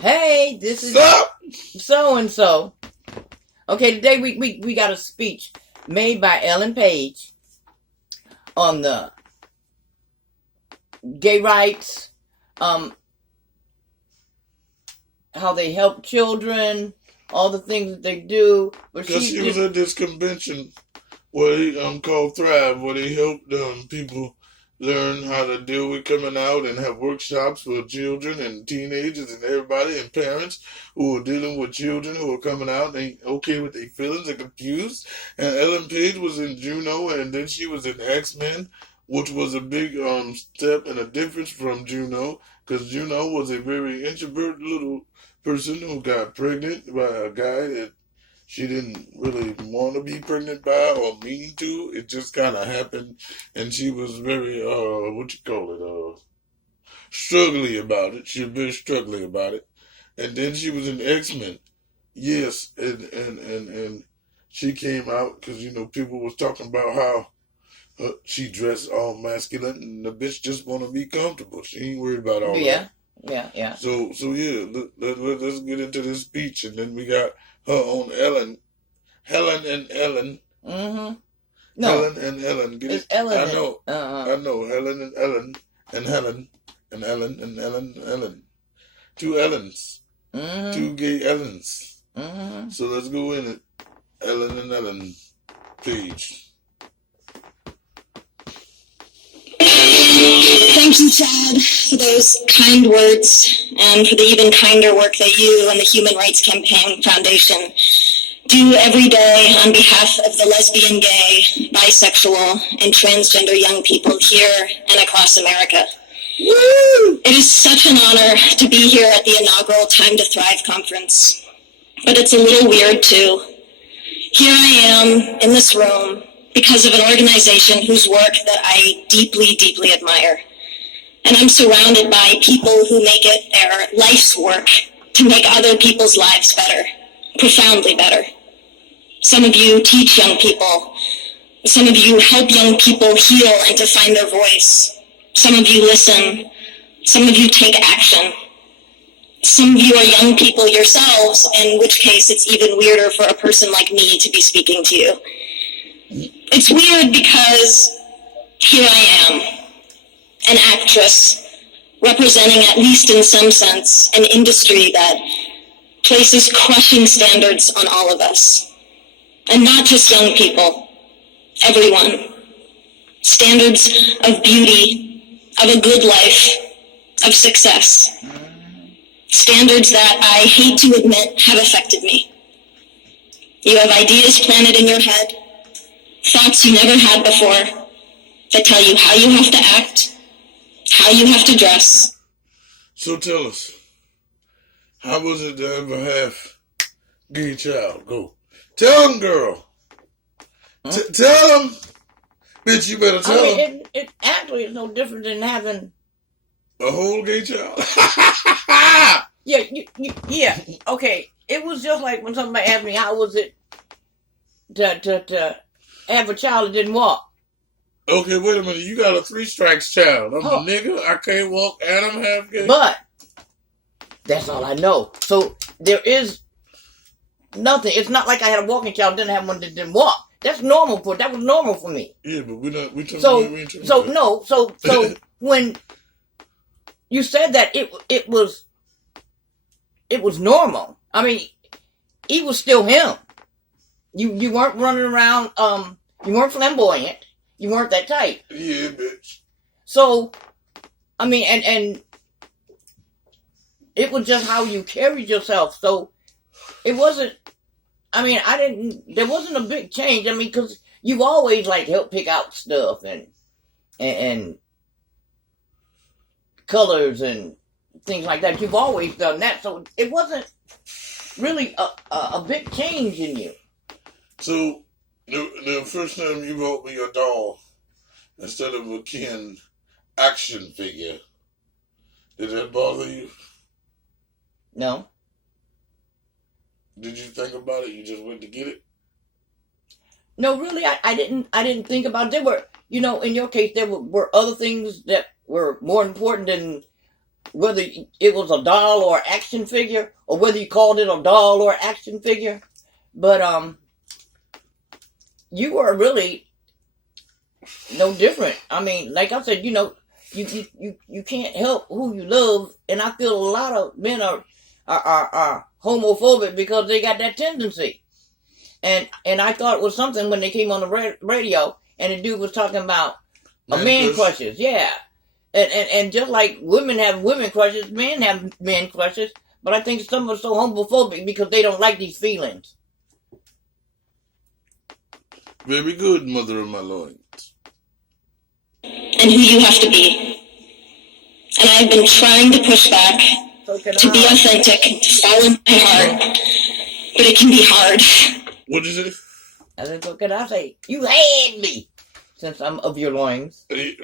Hey, this is Stop! so and so. Okay, today we got a speech made by Ellen Page on the gay rights, um, how they help children, all the things that they do. But Because she she was just at this convention where he called Thrive, where they helped people learn how to deal with coming out and have workshops for children and teenagers and everybody and parents who are dealing with children who are coming out and ain't okay with their feelings and confused. And Ellen Page was in Juno, and then she was in X-Men, which was a big step and a difference from Juno, because Juno was a very introvert little person who got pregnant by a guy that she didn't really want to be pregnant by or mean to. It just kind of happened, and she was very what you call it struggly about it. She was very struggly about it. And then she was in X-Men. Yes, and she came out because people was talking about how she dressed all masculine, and the bitch just want to be comfortable. She ain't worried about all yeah, that. yeah. So yeah, let's get into this speech, and then we got her on Helen and Ellen. Mm-hmm. No, Helen and Ellen. Get it's it? Ellen. I know. Uh-huh. I know. Helen and Ellen. And Helen. And Ellen and Ellen. Ellen. Two Ellens. Mm-hmm. Two gay Ellens. Mm-hmm. So let's go in it. Ellen and Ellen page. Thank you, Chad, for those kind words and for the even kinder work that you and the Human Rights Campaign Foundation do every day on behalf of the lesbian, gay, bisexual, and transgender young people here and across America. Woo! It is such an honor to be here at the inaugural Time to Thrive conference, but it's a little weird too. Here I am in this room because of an organization whose work that I deeply, deeply admire. And I'm surrounded by people who make it their life's work to make other people's lives better, profoundly better. Some of you teach young people. Some of you help young people heal and to find their voice. Some of you listen. Some of you take action. Some of you are young people yourselves, in which case it's even weirder for a person like me to be speaking to you. It's weird because here I am, an actress representing, at least in some sense, an industry that places crushing standards on all of us. And not just young people, everyone. Standards of beauty, of a good life, of success. Standards that I hate to admit have affected me. You have ideas planted in your head, thoughts you never had before, that tell you how you have to act, how you have to dress. So tell us, how was it to ever have gay child? Go. Tell them, girl. Tell them. Bitch, you better tell them. It actually is no different than having A whole gay child? yeah. Okay, it was just like when somebody asked me how was it to have a child that didn't walk. Okay, wait a minute. You got a 3 strikes child. I'm a nigga. I can't walk and I'm half gay. But that's all I know. So there is nothing. It's not like I had a walking child, didn't have one that didn't walk. That was normal for me. Yeah, but So when you said that it was normal. I mean, he was still him. You weren't running around, you weren't flamboyant. You weren't that type. Yeah, bitch. So, I mean, and it was just how you carried yourself. So, it wasn't, I mean, there wasn't a big change. I mean, because you've always, like, helped pick out stuff and colors and things like that. You've always done that. So, it wasn't really a big change in you. So, the first time you bought me a doll instead of a Ken action figure, did that bother you? No. Did you think about it? You just went to get it? No, really, I didn't think about it. There were, in your case, there were other things that were more important than whether it was a doll or action figure, or whether you called it a doll or action figure. But you were really no different. I mean, like I said, you can't help who you love, and I feel a lot of men are homophobic because they got that tendency. And I thought it was something when they came on the radio, and the dude was talking about a man crushes, yeah. And just like women have women crushes, men have men crushes. But I think some are so homophobic because they don't like these feelings. Very good, mother of my loins. And who you have to be. And I've been trying to push back, to be authentic, to follow my heart. But it can be hard. What is it? I said, so can I say, you had me, since I'm of your loins. Hey,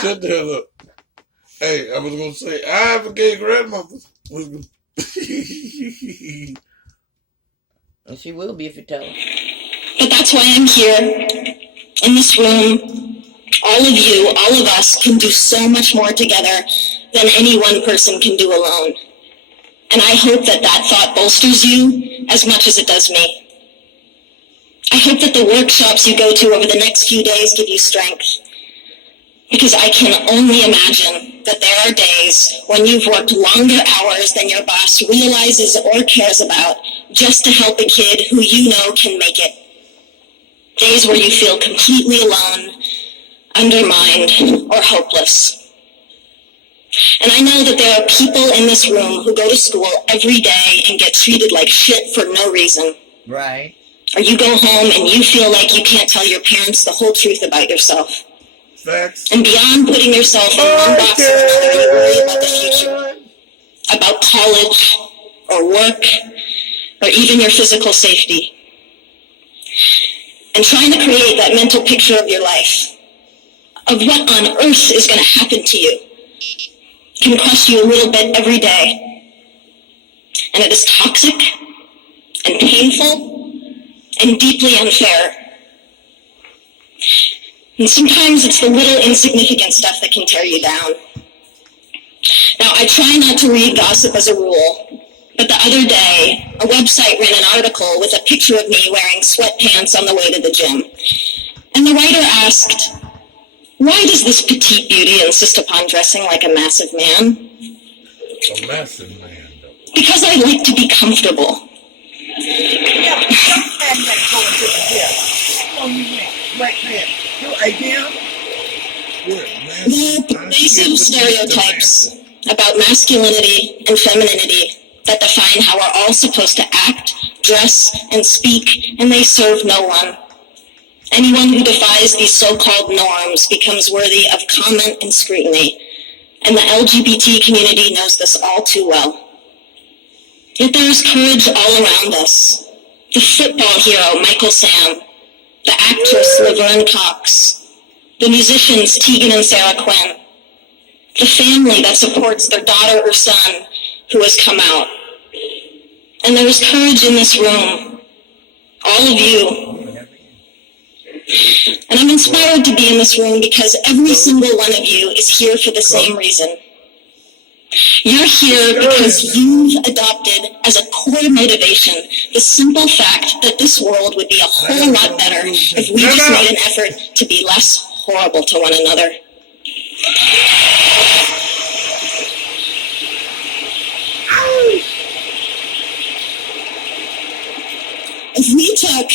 shut the hell up. Hey, I was going to say, I have a gay grandmother. And she will be if you tell her. But that's why I'm here, in this room. All of you, all of us, can do so much more together than any one person can do alone. And I hope that thought bolsters you as much as it does me. I hope that the workshops you go to over the next few days give you strength. Because I can only imagine that there are days when you've worked longer hours than your boss realizes or cares about just to help a kid who you know can make it. Days where you feel completely alone, undermined, or hopeless. And I know that there are people in this room who go to school every day and get treated like shit for no reason. Right. Or you go home and you feel like you can't tell your parents the whole truth about yourself. Facts. And beyond putting yourself in one box or another, you worry about the future. About college, or work, or even your physical safety. And trying to create that mental picture of your life, of what on earth is going to happen to you, can crush you a little bit every day. And it is toxic, and painful, and deeply unfair. And sometimes it's the little insignificant stuff that can tear you down. Now, I try not to read gossip as a rule, but the other day, a website ran an article with a picture of me wearing sweatpants on the way to the gym. And the writer asked, why does this petite beauty insist upon dressing like a massive man? A massive man, though. Because I like to be comfortable. Yeah, some man that's going to the gym. Oh, you went right there. You idea? The pervasive stereotypes about masculinity and femininity that define how we're all supposed to act, dress, and speak, and they serve no one. Anyone who defies these so-called norms becomes worthy of comment and scrutiny, and the LGBT community knows this all too well. Yet there is courage all around us. The football hero Michael Sam, the actress Laverne Cox, the musicians Tegan and Sarah Quinn, the family that supports their daughter or son who has come out. And there is courage in this room, all of you. And I'm inspired to be in this room because every single one of you is here for the same reason. You're here because you've adopted as a core motivation the simple fact that this world would be a whole lot better if we just made an effort to be less horrible to one another. If we took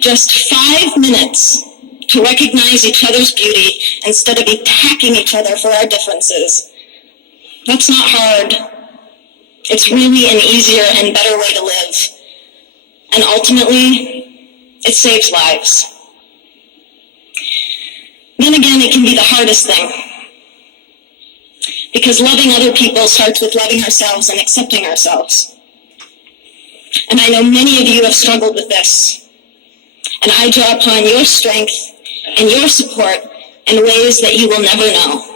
just 5 minutes to recognize each other's beauty instead of attacking each other for our differences, that's not hard. It's really an easier and better way to live. And ultimately, it saves lives. Then again, it can be the hardest thing. Because loving other people starts with loving ourselves and accepting ourselves. And I know many of you have struggled with this. And I draw upon your strength and your support in ways that you will never know.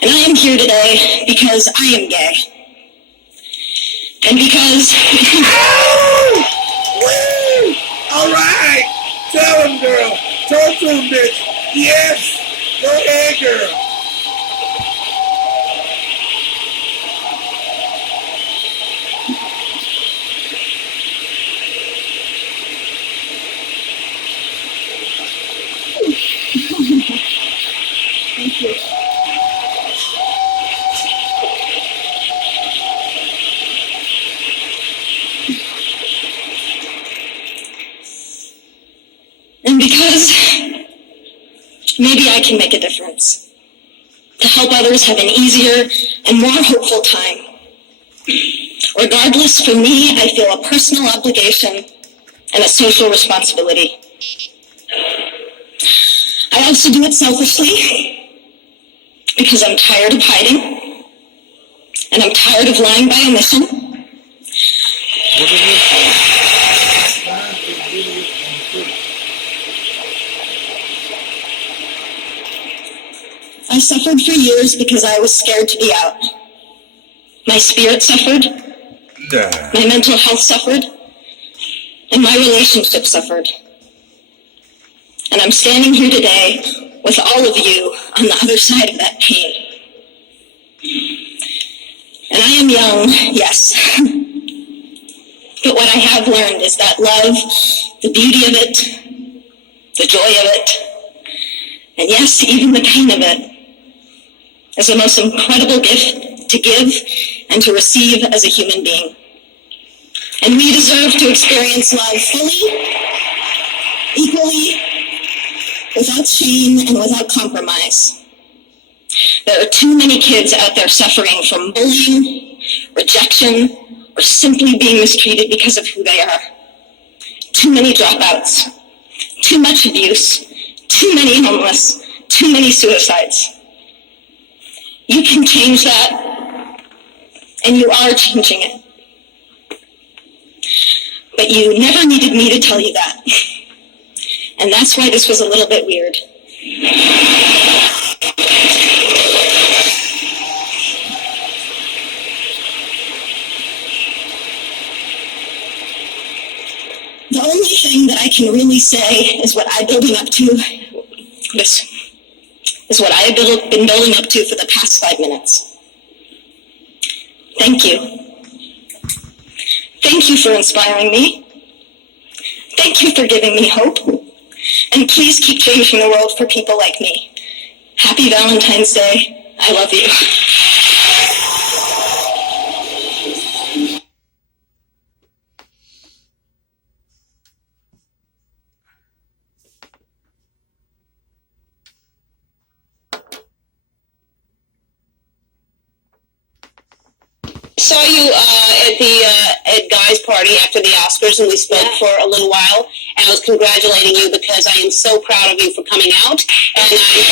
And I am here today because I am gay. And because... Woo! All right! Tell him, girl! Talk to him, bitch! Yes! Go ahead, girl. Thank you. And because maybe I can make a difference to help others have an easier and more hopeful time. Regardless, for me, I feel a personal obligation and a social responsibility. I also do it selfishly because I'm tired of hiding and I'm tired of lying by omission. What is this? Sign is video and footage. I suffered for years because I was scared to be out. My spirit suffered, my mental health suffered, and my relationship suffered. And I'm standing here today with all of you on the other side of that pain. And I am young, yes. But what I have learned is that love, the beauty of it, the joy of it, and yes, even the pain of it, is the most incredible gift to give and to receive as a human being. And we deserve to experience love fully, equally, without shame and without compromise. There are too many kids out there suffering from bullying, rejection, or simply being mistreated because of who they are. Too many dropouts, too much abuse, too many homeless, too many suicides. You can change that, and you are changing it. But you never needed me to tell you that. And that's why this was a little bit weird. The only thing that I can really say is what I'm building up to. This is what I have been building up to for the past 5 minutes. Thank you. Thank you for inspiring me. Thank you for giving me hope. And please keep changing the world for people like me. Happy Valentine's Day. I love you. Saw you at Guy's party after the Oscars, and we spoke for a little while. And I was congratulating you because I am so proud of you for coming out. And I'm happy for you.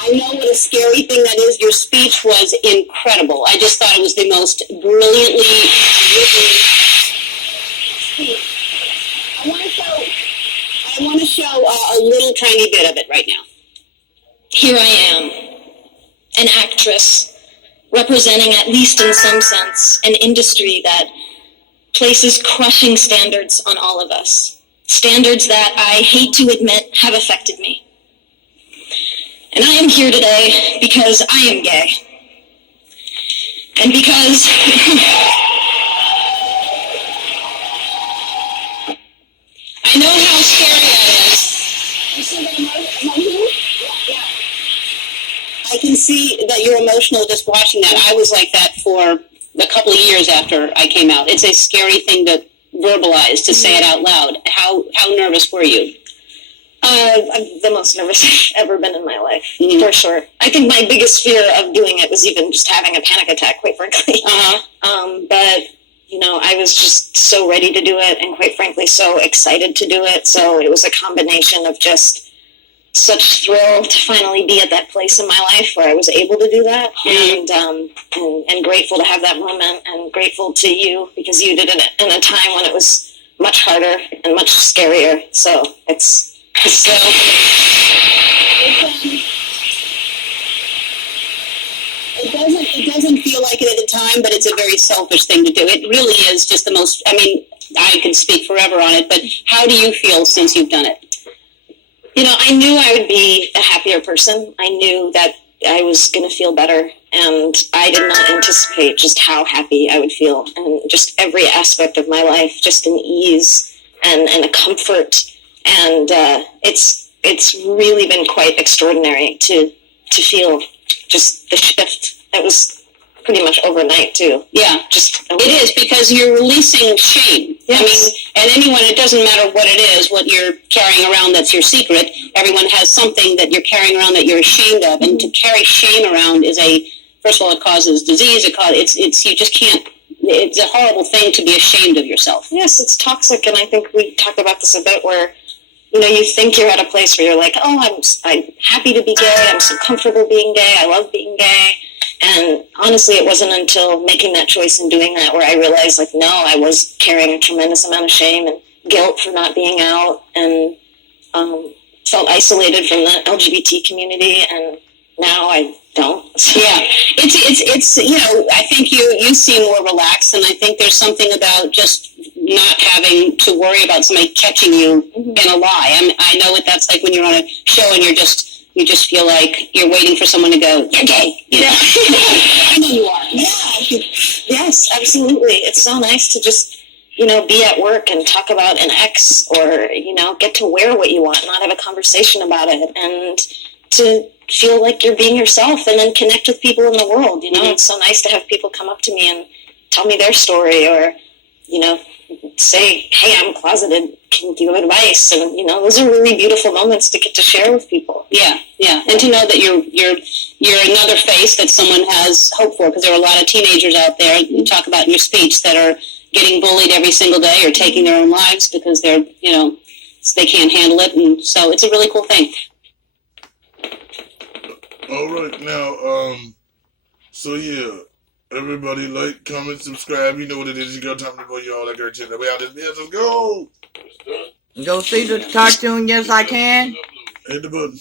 I know what a scary thing that is. Your speech was incredible. I just thought it was the most brilliantly written speech. I want to show a little tiny bit of it right now. Here I am, an actress, representing, at least in some sense, an industry that places crushing standards on all of us. Standards that I hate to admit have affected me. And I am here today because I am gay. And because I know how scary that is. You see that emotion? Yeah. I can see that you're emotional just watching that. I was like that for a couple of years after I came out. It's a scary thing to verbalize, to say it out loud. How nervous were you? I'm the most nervous I've ever been in my life, for sure. I think my biggest fear of doing it was even just having a panic attack, quite frankly. But, you know, I was just so ready to do it and, quite frankly, so excited to do it. So it was a combination of just such thrill to finally be at that place in my life where I was able to do that, and grateful to have that moment, and grateful to you because you did it in a time when it was much harder and much scarier. So it doesn't feel like it at the time, but it's a very selfish thing to do. It really is just the most, I mean, I could speak forever on it, but how do you feel since you've done it? I knew I would be a happier person. I knew that I was going to feel better, and I did not anticipate just how happy I would feel, and just every aspect of my life, just an ease and a comfort, and it's really been quite extraordinary to feel just the shift. That was pretty much overnight too. Yeah, it is, because you're releasing shame. Yes. I mean, and anyone, it doesn't matter what it is, what you're carrying around that's your secret. Everyone has something that you're carrying around that you're ashamed of, and to carry shame around is first of all, it causes disease. You just can't. It's a horrible thing to be ashamed of yourself. Yes, it's toxic, and I think we talked about this a bit where, you think you're at a place where you're like, oh, I'm happy to be gay, I'm so comfortable being gay, I love being gay. And honestly, it wasn't until making that choice and doing that where I realized, like, no, I was carrying a tremendous amount of shame and guilt for not being out, and felt isolated from the LGBT community, and now I don't. Yeah, it's I think you seem more relaxed, and I think there's something about just not having to worry about somebody catching you in a lie. I know what that's like when you're on a show and you just feel like you're waiting for someone to go, you're gay. Yeah. I know you are. Yeah. Yes, absolutely. It's so nice to just, be at work and talk about an ex, or, get to wear what you want, not have a conversation about it, and to feel like you're being yourself, and then connect with people in the world. It's so nice to have people come up to me and tell me their story, or, say, hey, I'm closeted, can you give advice? And, those are really beautiful moments to get to share with people. Yeah, and to know that you're another face that someone has hope for, because there are a lot of teenagers out there, you talk about in your speech, that are getting bullied every single day or taking their own lives because they're, they can't handle it, and so it's a really cool thing. All right, now, so yeah, everybody like, comment, subscribe. You know what it is. You got time to go, y'all. Like our channel. We out this bitch. Let's go. Go see the cartoon. Yes, I can. Hit the button.